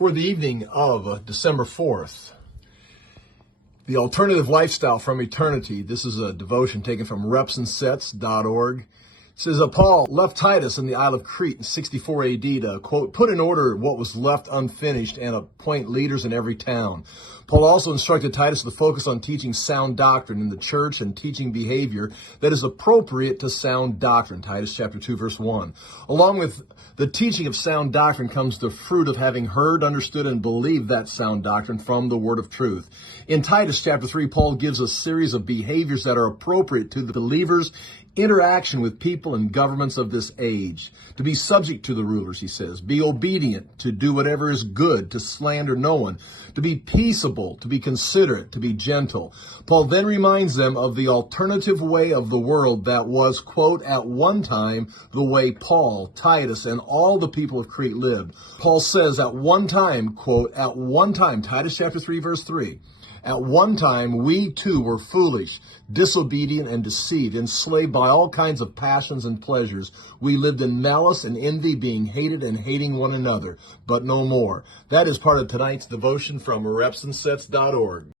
For the evening of December 4th, the alternative lifestyle from eternity. This is a devotion taken from repsandsets.org. It says, Paul left Titus in the Isle of Crete in 64 AD to, quote, put in order what was left unfinished and appoint leaders in every town. Paul also instructed Titus to focus on teaching sound doctrine in the church and teaching behavior that is appropriate to sound doctrine, Titus chapter 2, verse 1. Along with the teaching of sound doctrine comes the fruit of having heard, understood, and believed that sound doctrine from the word of truth. In Titus chapter 3, Paul gives a series of behaviors that are appropriate to the believer's interaction with people and governments of this age. To be subject to the rulers, he says. Be obedient, to do whatever is good, to slander no one, to be peaceable, to be considerate, to be gentle. Paul then reminds them of the alternative way of the world that was, quote, at one time the way Paul, Titus, and all the people of Crete lived. Paul says at one time, quote, at one time, Titus chapter 3, verse 3, at one time, we too were foolish, disobedient, and deceived, enslaved by all kinds of passions and pleasures. We lived in malice and envy, being hated and hating one another, but no more. That is part of tonight's devotion from repsandsets.org.